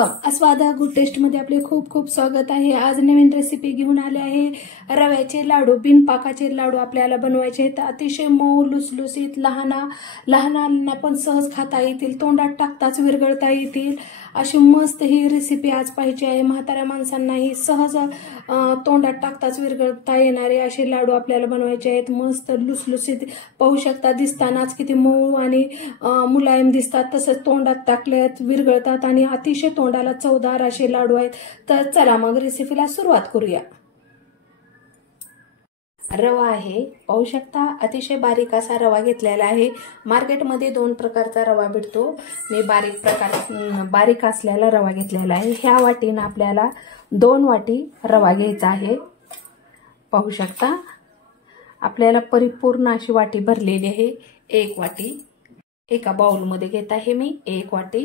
Welcome अस्वादा good taste मध्ये आपले खूप खूप स्वागत आहे। आज नवीन रेसिपी घेऊन आले आहे। रव्याचे लाडू, बिनपाकाचे लाडू आपल्याला बनवायचे आहेत। अतिशय मऊ लुसलुसीत, लहानांना पण सहज खाता येतील, तोंडात टाकताच विरघळता येतील अशी मस्त ही रेसिपी आज पाहिजे आहे। म्हाताऱ्या माणसांनाही सहज तोंडात टाकताच विरघळता येणारे असे लाडू आपल्याला बनवायचे आहेत। मस्त लुसलुसीत पाहू शकता, दिसतानाच किती मऊ आणि मुलायम दिसतात, तसंच तोंडात टाकल्यात विरघळतात आणि अतिशय तोंडाला चवदार असे लाडू आहेत। तर चला मग रेसिपीला सुरुवात करूया। रवा आहे, पाहू शकता अतिशय बारीक असा रवा घेतलेला आहे। मार्केटमध्ये दोन प्रकारचा रवा भेटतो, मी बारीक असलेला रवा घेतलेला आहे। ह्या वाटीने आपल्याला 2 वाटी रवा घ्यायचा आहे। पाहू शकता आपल्याला परिपूर्ण अशी वाटी भरलेली आहे। 1 वाटी एका बाउल मध्ये घेत आहे मी 1 वाटी।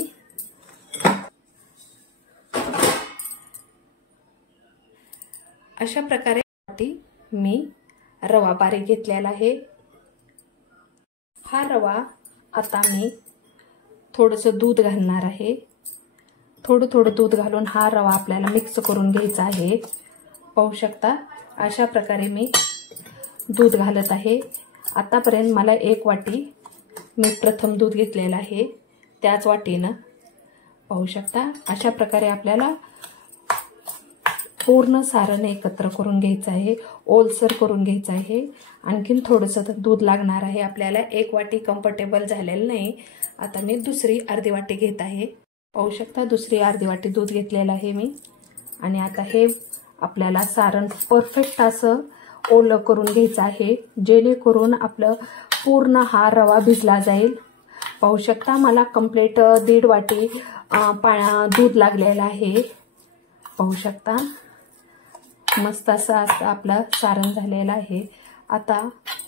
अशा प्रकारे वाटी मी रवा बारीक घेतलेला आहे। हा रवा आता मी थोडंसं दूध घालणार आहे। थोडं दूध घालून हा रवा आपल्याला मिक्स करून घ्यायचा आहे। पाहू शकता अशा प्रकारे मी दूध घालत आहे। आतापर्यंत मला 1 वाटी मी प्रथम दूध घेतलेलं आहे, त्याच वाटीनं पाहू शकता अशा प्रकारे आपल्याला पूर्ण सारण एकत्र करून घ्यायचं आहे, ओलसर करून घ्यायचं आहे। आणखीन थोडंसं दूध लागणार आहे आपल्याला। 1 वाटी कम्फर्टेबल झालेलं नाही, आता मी दुसरी अर्धी वाटी घेत आहे। पाहू शकता दुसरी अर्धी वाटी दूध घेतलेलं आहे मी। आणि आता हे आपल्याला सारण परफेक्ट असं ओलं करून घ्यायचं आहे, जेणेकरून आपलं पूर्ण हा रवा भिजला जाईल। पाहू शकता मला कंप्लीट 1.5 वाटी दूध लागलेलं आहे। पाहू शकता मस्त असं आपलं सारण झालेलं आहे। आता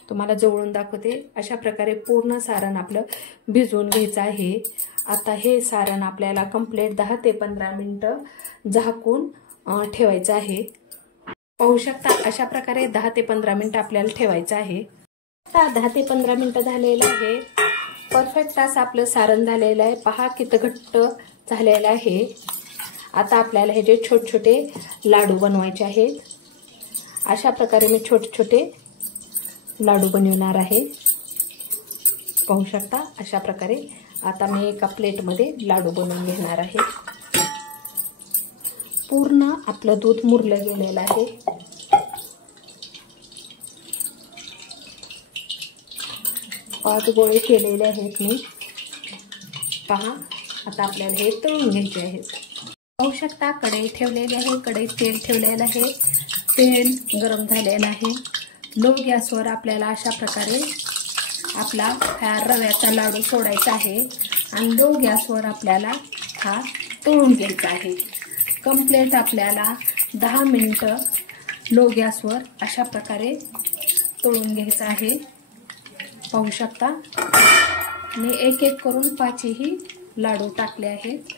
तुम्हाला जवळून दाखवते, अशा प्रकारे पूर्ण सारण आपलं भिजवून घ्यायचं आहे। आता हे सारण आपल्याला कंप्लीट 10 ते 15 मिनिटं झाकून ठेवायचं आहे। पाहू शकता अशा प्रकारे 10 ते 15 मिनिटं आपल्याला ठेवायचं आहे। आता 10 ते 15 मिनिटं झालेलं आहे। परफेक्ट असं आपलं सारण झालेलं आहे, पहा किती घट्ट झालेलं आहे। आता आपल्याला हे जे छोटे छोटे लाडू बनवायचे आहेत, अशा प्रकारे मी छोटे छोटे लाडू बनवणार आहे। पाहू शकता अशा प्रकारे आता मी एका प्लेटमध्ये लाडू बनवून घेणार आहे। पूर्ण आपलं दूध मुरलं गेलेलं आहे। 5 गोळे केलेले आहेत मी, पहा आता आपल्याला हे तळून घ्यायचे आहेत। पाहू शकता कढई ठेवलेली आहे, कढईत तेल ठेवलेलं आहे, तेल गरम झालेलं आहे। लो गॅसवर आपल्याला अशा प्रकारे आपला हा रव्याचा लाडू सोडायचा आहे आणि लो गॅसवर आपल्याला हा तळून घ्यायचा आहे। कंप्लीट आपल्याला 10 मिनिटं लो गॅसवर अशा प्रकारे तळून घ्यायचं आहे। पाहू शकता मी एक एक करून 5ही लाडू टाकले आहेत।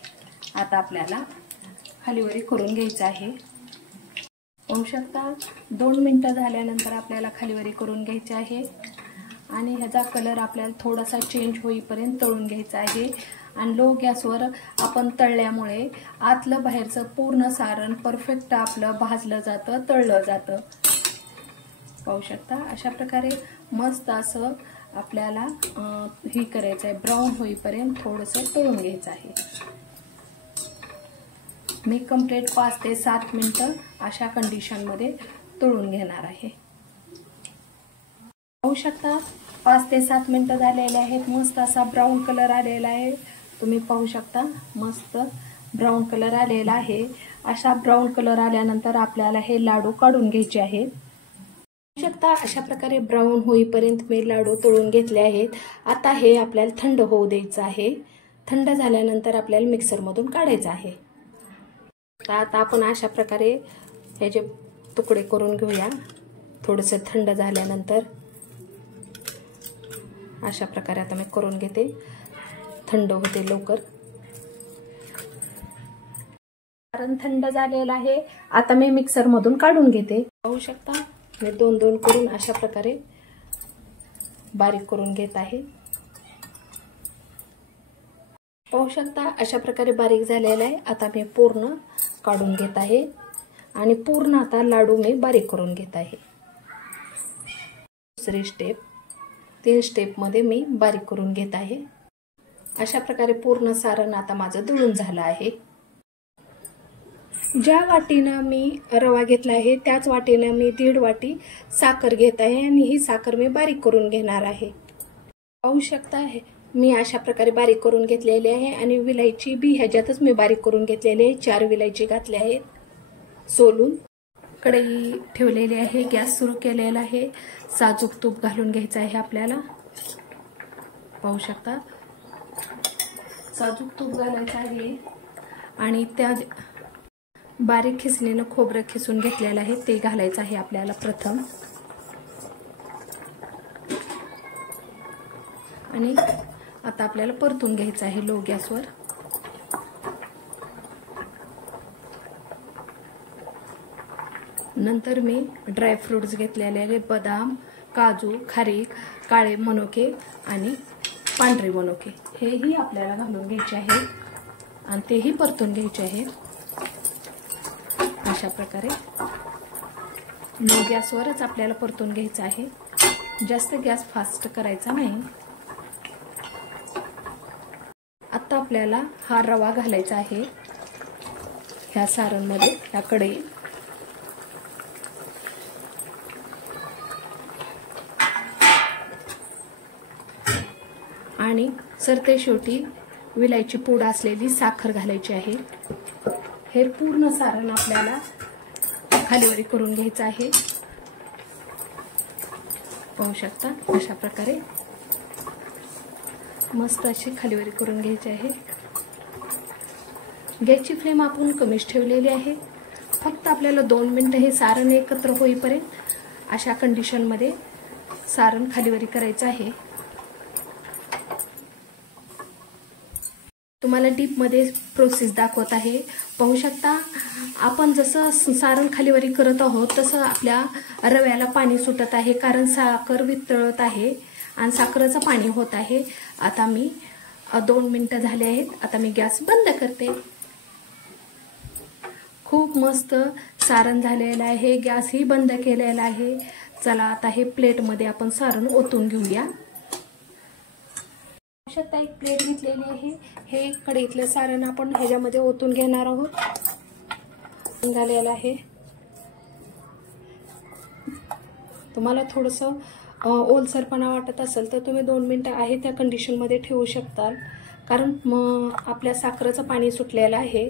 आता आपल्याला खालीवरी करून घ्यायचं आहे। पाहू शकता 2 मिनिटं झाल्यानंतर आपल्याला खालीवरी करून घ्यायचे आहे आणि ह्याचा कलर आपल्याला थोडासा चेंज होईपर्यंत तळून घ्यायचा आहे। आणि लो गॅसवर आपण तळल्यामुळे आतलं बाहेरचं पूर्ण सारण परफेक्ट आपलं भाजलं जातं, तळलं जातं। पाहू शकता अशा प्रकारे मस्त असं आपल्याला हे करायचं आहे, ब्राऊन होईपर्यंत थोडंसं तळून घ्यायचं आहे। मी कंप्लीट 5 ते 7 मिनिटं अशा कंडिशनमध्ये तळून घेणार आहे। पाहू शकता 5 ते 7 मिनिटं झालेले आहेत। मस्त असा ब्राऊन कलर आलेला आहे, तुम्ही पाहू शकता मस्त ब्राऊन कलर आलेला आहे। अशा ब्राऊन कलर आल्यानंतर आपल्याला हे लाडू काढून घ्यायचे आहेत। पाहू शकता अशा प्रकारे ब्राऊन होईपर्यंत मी लाडू तळून घेतले आहेत। आता हे आपल्याला थंड होऊ द्यायचं आहे। थंड झाल्यानंतर आपल्याला मिक्सरमधून काढायचं आहे। आता आपण अशा प्रकारे हे जे तुकडे करून घेऊया। थोडंसं थंड झाल्यानंतर अशा प्रकारे आता मी करून घेते, थंड होते लवकर। कारण थंड झालेलं आहे, आता मी मिक्सरमधून काढून घेते। पाहू शकता मी 2-2 करून अशा प्रकारे बारीक करून घेत आहे। पाहू शकता अशा प्रकारे बारीक झालेला आहे। आता मी पूर्ण काढून घेत आहे आणि पूर्ण आता लाडू मी बारीक करून घेत आहे। दुसरी स्टेप, 3 स्टेपमध्ये मी बारीक करून घेत आहे। अशा प्रकारे पूर्ण सारण आता माझं दळून झालं आहे। ज्या वाटीनं मी रवा घेतला आहे त्याच वाटीनं मी 1.5 वाटी साखर घेत आहे आणि ही साखर मी बारीक करून घेणार आहे। पाहू शकता मी अशा प्रकारे बारीक करून घेतलेली आहे आणि विलायची बी ह्याच्यातच मी बारीक करून घेतलेली आहे। 4 विलायची घातले आहेत सोलून। कढई ठेवलेली आहे, गॅस सुरू केलेला आहे। साजूक तूप घालून घ्यायचं आहे आपल्याला। पाहू शकता साजूक तूप घालायचं आहे आणि त्या बारीक खिसणीनं खोबरं खिसून घेतलेलं आहे ते घालायचं आहे आपल्याला प्रथम। आणि आता आपल्याला परतून घ्यायचं आहे लो गॅसवर। नंतर मी ड्रायफ्रुट्स घेतलेले आहे, बदाम, काजू, खारीक, काळे मनुके आणि पांढरे मनुके हेही आपल्याला घालून घ्यायचे आहे आणि तेही परतून घ्यायचे आहे। अशा प्रकारे लो गॅसवरच आपल्याला परतून घ्यायचं आहे, जास्त गॅस फास्ट करायचा नाही। आता आपल्याला हा रवा घालायचा आहे ह्या सारणमध्ये, ह्या कढईत। आणि सरते शेवटी विलायची पूड असलेली साखर घालायची आहे। हे पूर्ण सारण आपल्याला खालीवरी करून घ्यायचं आहे। पाहू शकता अशा प्रकारे मस्त अशी खालीवरी करून घ्यायची आहे। गॅसची फ्लेम आपण कमीच ठेवलेली आहे। फक्त आपल्याला 2 मिनिटं हे सारण एकत्र होईपर्यंत अशा कंडिशनमध्ये सारण खालीवरी करायचं आहे। तुम्हाला डीपमध्ये प्रोसेस दाखवत आहे। पाहू शकता आपण जसं सारण खालीवरी करत आहोत तसं आपल्या रव्याला पाणी सुटत आहे, कारण साखर वितळत आहे आणि साखरेचं पाणी होत आहे। आता मी 2 मिनिटं झाले आहेत, आता मी गॅस बंद करते। खूप मस्त सारण झालेलं आहे, गॅसही बंद केलेला आहे। चला आता हे प्लेटमध्ये आपण सारण ओतून घेऊया। शकता एक प्लेट घेतलेली आहे, हे कढईतलं सारण आपण ह्याच्यामध्ये ओतून घेणार आहोत। झालेलं आहे। तुम्हाला थोडंसं ओलसरपणा वाटत असेल तर तुम्ही 2 मिनिटं आहे त्या कंडिशनमध्ये ठेवू शकता, कारण आपल्या साखरेचं पाणी सुटलेलं आहे।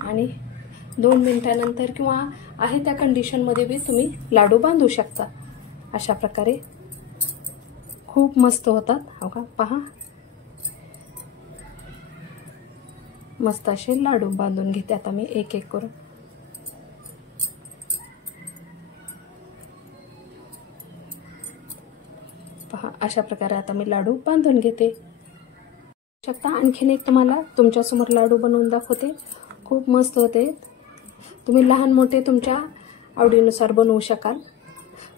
आणि 2 मिनिटानंतर किंवा आहे त्या कंडिशनमध्ये बी तुम्ही लाडू बांधू शकता। अशा प्रकारे खूप मस्त होतात। हो का, पहा मस्त असे लाडू बांधून घेते आता मी एक एक करून। पहा अशा प्रकारे आता मी लाडू बांधून घेते। शकता आणखीन एक तुम्हाला तुमच्यासमोर लाडू बनवून दाखवते, खूप मस्त होते। तुम्ही लहान मोठे तुमच्या आवडीनुसार बनवू शकाल,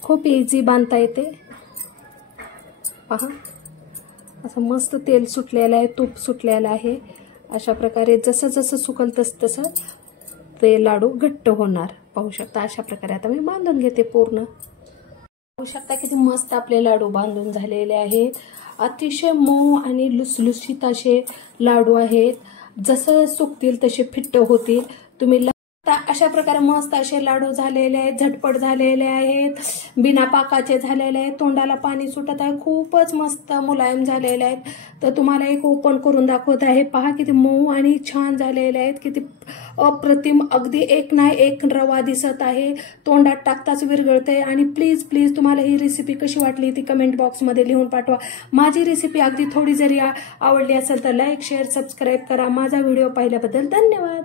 खूप इझी बांधता येते। पहा असं मस्त तेल सुटलेलं आहे, तूप सुटलेलं आहे। अशा प्रकारे जसं जसं सुकल तसं ते लाडू घट्ट होणार। पाहू शकता अशा प्रकारे आता मी बांधून घेते पूर्ण। पाहू शकता किती मस्त आपले लाडू बांधून झालेले आहेत। अतिशय मऊ आणि लुसलुशीत असे लाडू आहेत, जसं सुकतील तसे फिट्ट होतील। तुम्ही अशा प्रकारे मस्त असे लाडू झालेले आहेत, झटपट झालेले आहेत, बिना पाकाचे झालेले आहेत, तोंडाला पाणी सुटत आहे, खूपच मस्त मुलायम झालेले आहेत। तर तुम्हाला एक ओपन करून दाखवत आहे, पहा किती मऊ आणि छान झालेले आहेत, किती अप्रतिम, अगदी एक नाही एक रवा दिसत आहे, तोंडात टाकताच विरघळते। आणि प्लीज प्लीज तुम्हाला ही रेसिपी कशी वाटली ती कमेंट बॉक्समध्ये लिहून पाठवा। माझी रेसिपी अगदी थोडी जरी आवडली असेल तर लाईक, शेअर, सबस्क्राईब करा। माझा व्हिडिओ पाहिल्याबद्दल धन्यवाद।